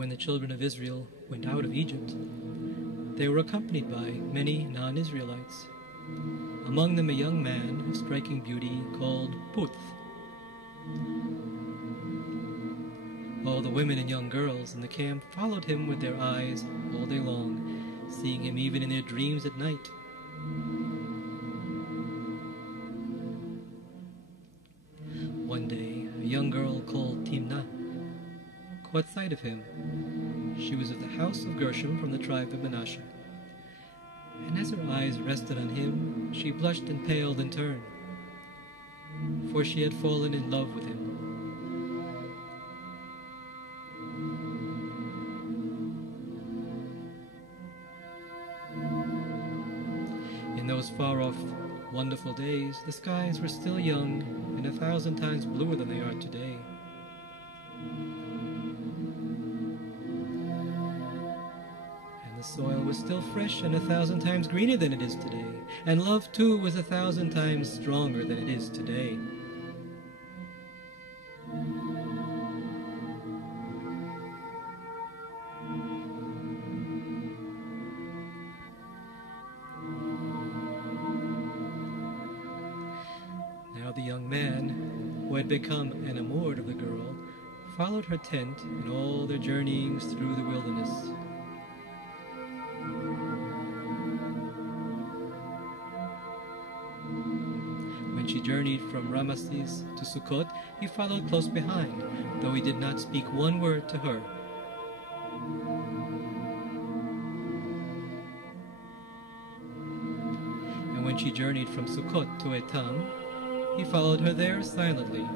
When the children of Israel went out of Egypt, they were accompanied by many non-Israelites, among them a young man of striking beauty called Puth. All the women and young girls in the camp followed him with their eyes all day long, seeing him even in their dreams at night. One day, a young girl called Timnah caught sight of him. She was of the house of Gershom from the tribe of Manasseh, and as her eyes rested on him, she blushed and paled in turn, for she had fallen in love with him. In those far-off, wonderful days, the skies were still young and 1,000 times bluer than they are today. The soil was still fresh and 1,000 times greener than it is today, and love too was 1,000 times stronger than it is today. Now the young man, who had become enamored of the girl, followed her tent in all their journeyings through the wilderness. When she journeyed from Ramesses to Sukkot, he followed close behind, though he did not speak one word to her. And when she journeyed from Sukkot to Etam, he followed her there silently.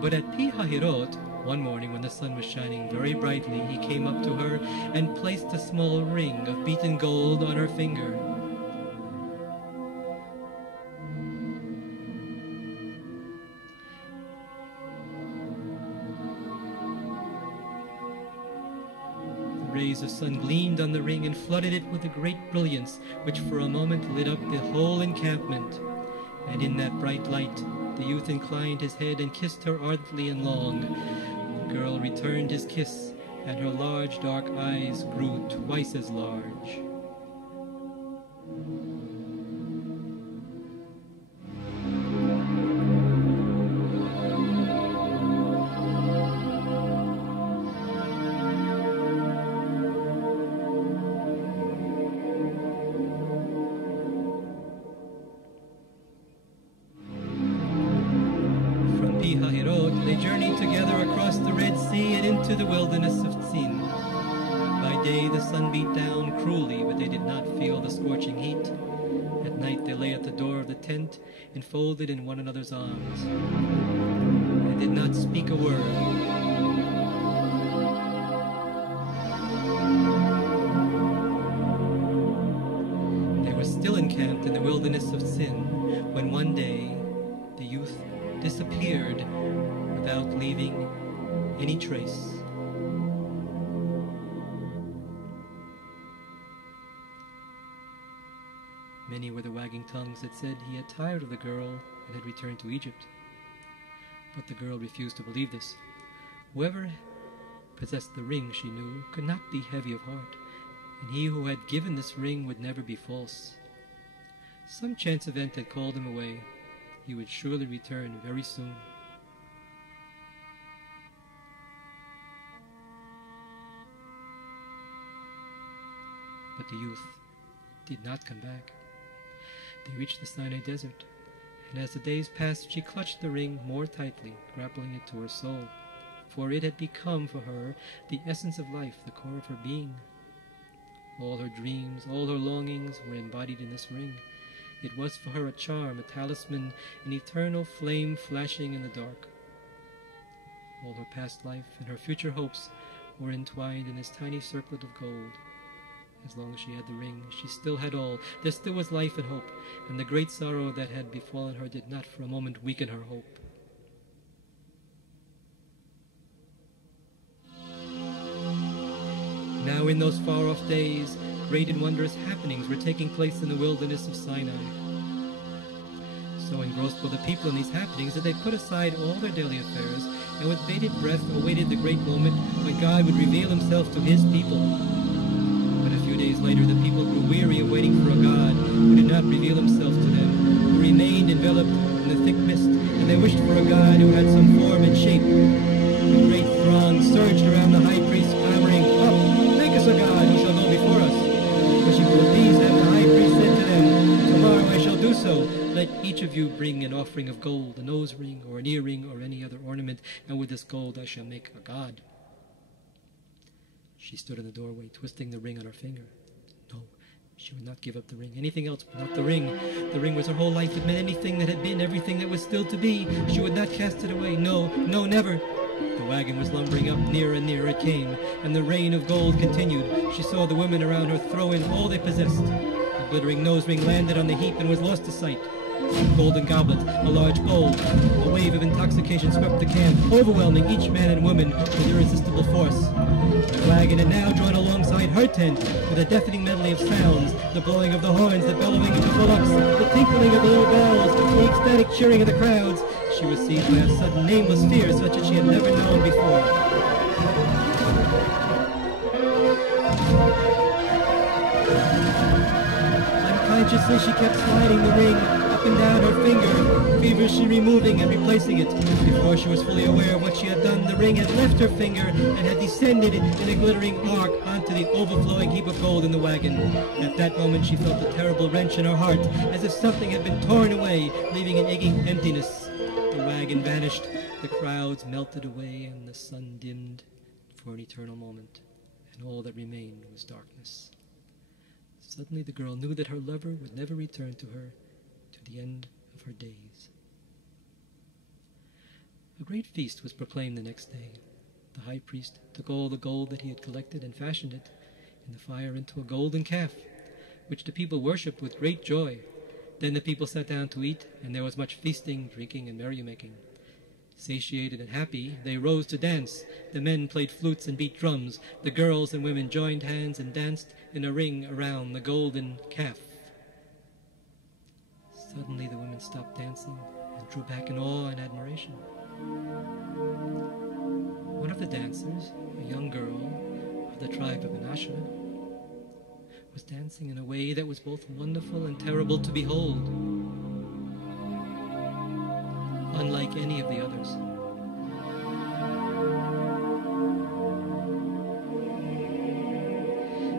But at Pi Hahirot, one morning when the sun was shining very brightly, he came up to her and placed a small ring of beaten gold on her finger. The rays of sun gleamed on the ring and flooded it with a great brilliance, which for a moment lit up the whole encampment. And in that bright light, the youth inclined his head and kissed her ardently and long. The girl returned his kiss, and her large dark eyes grew twice as large. They journeyed together across the Red Sea and into the wilderness of Tzin. By day the sun beat down cruelly, but they did not feel the scorching heat. At night they lay at the door of the tent, enfolded in one another's arms. They did not speak a word. They were still encamped in the wilderness of Tzin, when one day the youth disappeared without leaving any trace. Many were the wagging tongues that said he had tired of the girl and had returned to Egypt. But the girl refused to believe this. Whoever possessed the ring, she knew, could not be heavy of heart, and he who had given this ring would never be false. Some chance event had called him away. He would surely return very soon. But the youth did not come back. They reached the Sinai desert, and as the days passed, she clutched the ring more tightly, grappling it to her soul, for it had become for her the essence of life, the core of her being. All her dreams, all her longings were embodied in this ring. It was for her a charm, a talisman, an eternal flame flashing in the dark. All her past life and her future hopes were entwined in this tiny circlet of gold. As long as she had the ring, she still had all. There still was life and hope, and the great sorrow that had befallen her did not for a moment weaken her hope. Now in those far-off days, great and wondrous happenings were taking place in the wilderness of Sinai. So engrossed were the people in these happenings that they put aside all their daily affairs and with bated breath awaited the great moment when God would reveal himself to his people. But a few days later, the people grew weary of waiting for a God who did not reveal himself to them, who remained enveloped in the thick mist, and they wished for a God who had some form and shape. The great throng surged around the high priest, clamoring, "Up, make us a God who shall go before us." Wishing to appease them, the high priest said to them, "Tomorrow I shall do so. Let each of you bring an offering of gold, a nose ring, or an earring, or any other ornament, and with this gold I shall make a God." She stood in the doorway, twisting the ring on her finger. No, she would not give up the ring. Anything else, but not the ring. The ring was her whole life. It meant anything that had been, everything that was still to be. She would not cast it away. No, no, never. The wagon was lumbering up. Nearer and nearer it came, and the rain of gold continued. She saw the women around her throw in all they possessed. The glittering nose ring landed on the heap and was lost to sight. A golden goblet, a large bowl. A wave of intoxication swept the camp, overwhelming each man and woman with irresistible force. The wagon had now drawn alongside her tent with a deafening medley of sounds, the blowing of the horns, the bellowing of the bullocks, the tinkling of the little bells, the ecstatic cheering of the crowds. She was seized by a sudden nameless fear such as she had never known before. Unconsciously she kept sliding the ring up and down her finger, feverishly removing and replacing it. Before she was fully aware of what she had done, the ring had left her finger and had descended in a glittering arc onto the overflowing heap of gold in the wagon. At that moment she felt a terrible wrench in her heart, as if something had been torn away, leaving an aching emptiness. The wagon vanished, the crowds melted away, and the sun dimmed for an eternal moment, and all that remained was darkness. Suddenly the girl knew that her lover would never return to her to the end of her days. A great feast was proclaimed the next day. The high priest took all the gold that he had collected and fashioned it in the fire into a golden calf, which the people worshipped with great joy. Then the people sat down to eat, and there was much feasting, drinking, and merrymaking. Satiated and happy, they rose to dance. The men played flutes and beat drums. The girls and women joined hands and danced in a ring around the golden calf. Suddenly the women stopped dancing and drew back in awe and admiration. One of the dancers, a young girl of the tribe of Menashe, was dancing in a way that was both wonderful and terrible to behold, unlike any of the others.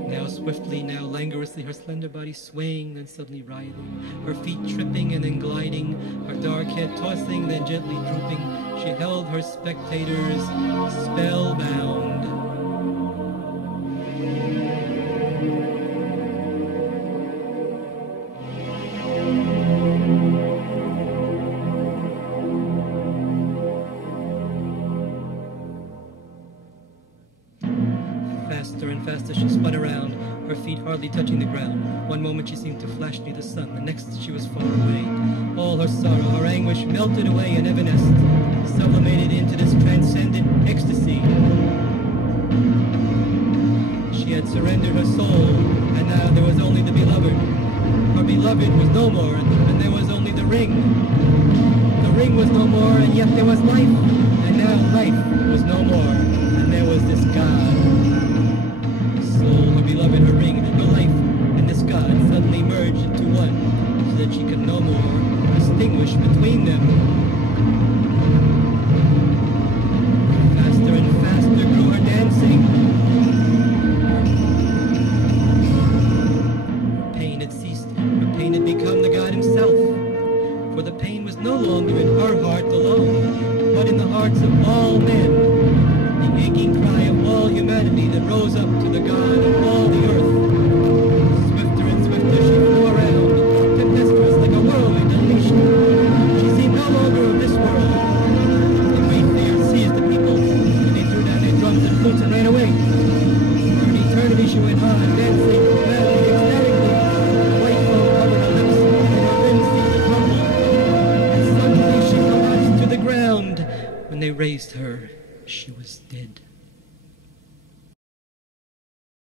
Now swiftly, now languorously, her slender body swaying, then suddenly writhing, her feet tripping and then gliding, her dark head tossing, then gently drooping, she held her spectators spellbound. Faster and faster she spun around, her feet hardly touching the ground. One moment she seemed to flash near the sun, the next she was far away. All her sorrow, her anguish melted away and evanesced, sublimated into this transcendent ecstasy. She had surrendered her soul, and now there was only the beloved. Her beloved was no more, and there was only the ring. The ring was no more, and yet there was life, and now life was no more, and there was this God. Soul, her beloved, her ring, her life, and this God suddenly merged into one, so that she could no more distinguish between them. Faster and faster grew her dancing. Her pain had ceased. Her pain had become the God himself. For the pain was no longer in her heart alone, but in the hearts of all men. The aching cry of all humanity that rose up to the God of all the earth. Swifter and swifter she flew around, tempestuous like a whirlwind unleashed. She seemed no longer of this world. The great fear seized the people, and they threw down their drums and flutes and ran away. For an eternity she went on, dancing madly, ecstatically. The white foam covered her lips, and her limbs seemed to crumble. And suddenly she collapsed to the ground. When they raised her, she was dead.